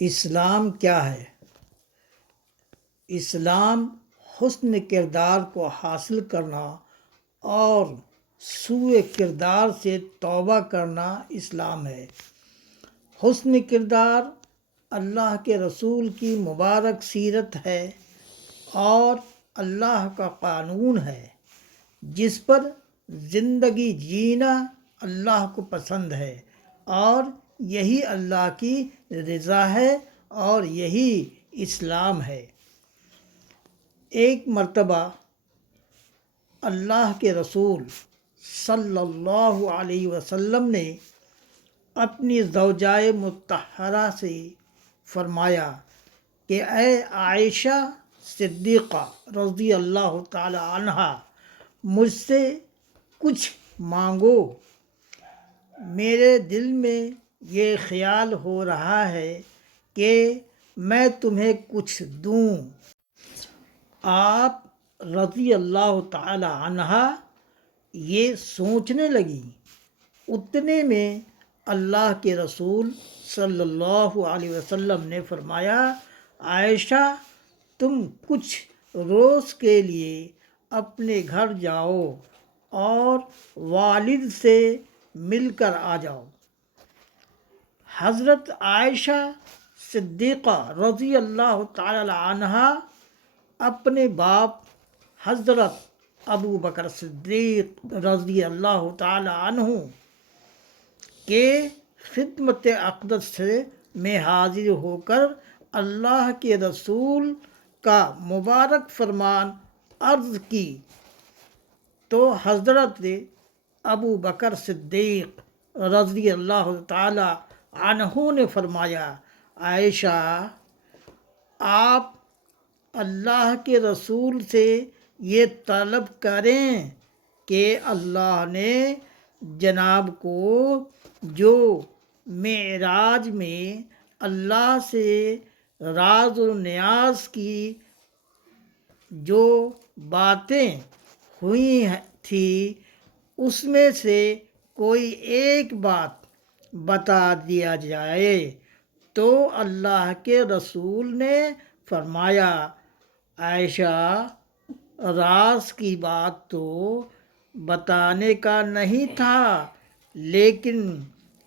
اسلام کیا ہے؟ اسلام حسن کردار کو حاصل کرنا اور سوء کردار سے توبہ کرنا اسلام ہے۔ حسن کردار اللہ کے رسول کی مبارک سیرت ہے اور اللہ کا قانون ہے جس پر زندگی جینا اللہ کو پسند ہے اور یہی اللہ کی رضا ہے اور یہی اسلام ہے۔ ایک مرتبہ اللہ کے رسول صلی اللہ علیہ وسلم نے اپنی زوجائے مطہرہ سے فرمایا کہ اے عائشہ صدیقہ رضی اللہ تعالی عنہا، مجھ سے کچھ مانگو، میرے دل میں یہ خیال ہو رہا ہے کہ میں تمہیں کچھ دوں۔ آپ رضی اللہ تعالی عنہا یہ سوچنے لگی۔ اتنے میں اللہ کے رسول صلی اللہ علیہ وسلم نے فرمایا، عائشہ تم کچھ روز کے لیے اپنے گھر جاؤ اور والد سے مل کر آ جاؤ۔ حضرت عائشہ صدیقہ رضی اللہ تعالی عنہا اپنے باپ حضرت ابو بکر صدیق رضی اللہ تعالی عنہ کے خدمت اقدس میں حاضر ہو کر اللہ کے رسول کا مبارک فرمان عرض کی تو حضرت ابو بکر صدیق رضی اللہ تعالی عنہ نے فرمایا، عائشہ آپ اللہ کے رسول سے یہ طلب کریں کہ اللہ نے جناب کو جو معراج میں اللہ سے راز و نیاز کی جو باتیں ہوئی تھی اس میں سے کوئی ایک بات بتا دیا جائے تو اللہ کے رسول نے فرمایا، عائشہ راز کی بات تو بتانے کا نہیں تھا، لیکن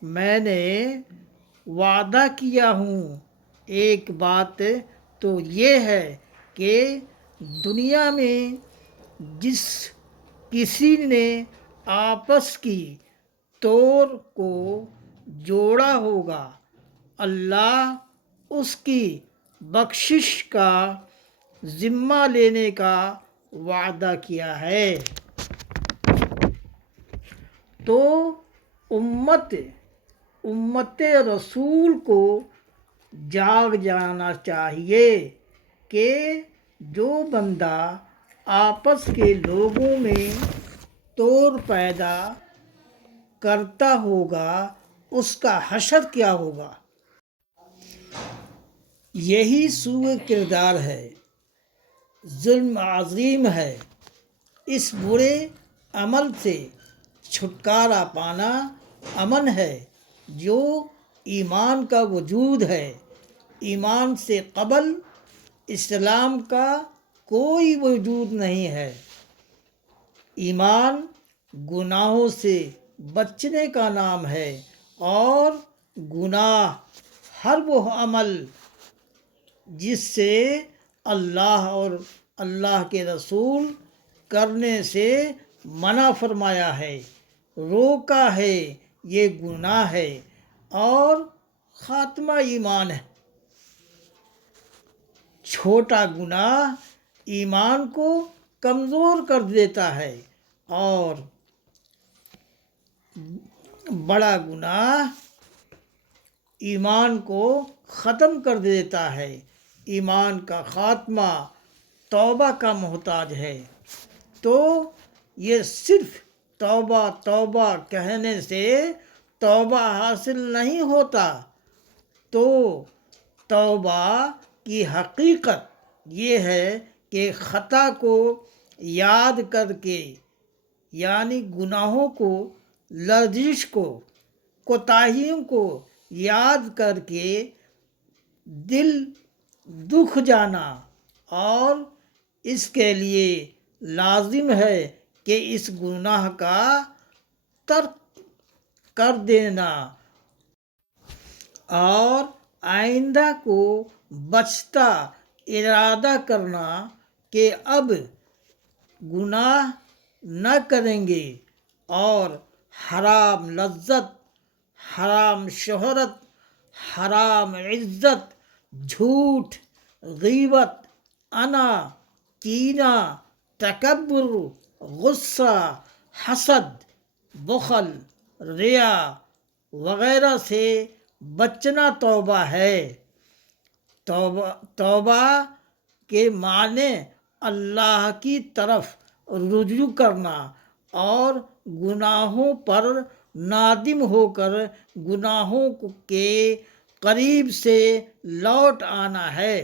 میں نے وعدہ کیا ہوں۔ ایک بات تو یہ ہے کہ دنیا میں جس کسی نے آپس کی توڑ کو جوڑا ہوگا اللہ اس کی بخشش کا ذمہ لینے کا وعدہ کیا ہے۔ تو امت رسول کو جاگ جانا چاہیے کہ جو بندہ آپس کے لوگوں میں توڑ پیدا کرتا ہوگا اس کا حشر کیا ہوگا۔ یہی سوء کردار ہے، ظلم عظیم ہے۔ اس برے عمل سے چھٹکارا پانا امن ہے جو ایمان کا وجود ہے۔ ایمان سے قبل اسلام کا کوئی وجود نہیں ہے۔ ایمان گناہوں سے بچنے کا نام ہے اور گناہ ہر وہ عمل جس سے اللہ اور اللہ کے رسول کرنے سے منع فرمایا ہے، روکا ہے، یہ گناہ ہے اور خاتمہ ایمان ہے۔ چھوٹا گناہ ایمان کو کمزور کر دیتا ہے اور بڑا گناہ ایمان کو ختم کر دیتا ہے۔ ایمان کا خاتمہ توبہ کا محتاج ہے۔ تو یہ صرف توبہ توبہ کہنے سے توبہ حاصل نہیں ہوتا۔ تو توبہ کی حقیقت یہ ہے کہ خطا کو یاد کر کے، یعنی گناہوں کو، لرزش کو، کوتاہیوں کو یاد کر کے دل دکھ جانا، اور اس کے لیے لازم ہے کہ اس گناہ کا ترک کر دینا اور آئندہ کو بچتا ارادہ کرنا کہ اب گناہ نہ کریں گے، اور حرام لذت، حرام شہرت، حرام عزت، جھوٹ، غیبت، انا، کینہ، تکبر، غصہ، حسد، بخل، ریا وغیرہ سے بچنا توبہ ہے۔ توبہ کے معنی اللہ کی طرف رجوع کرنا اور گناہوں پر نادم ہو کر گناہوں کے قریب سے لوٹ آنا ہے۔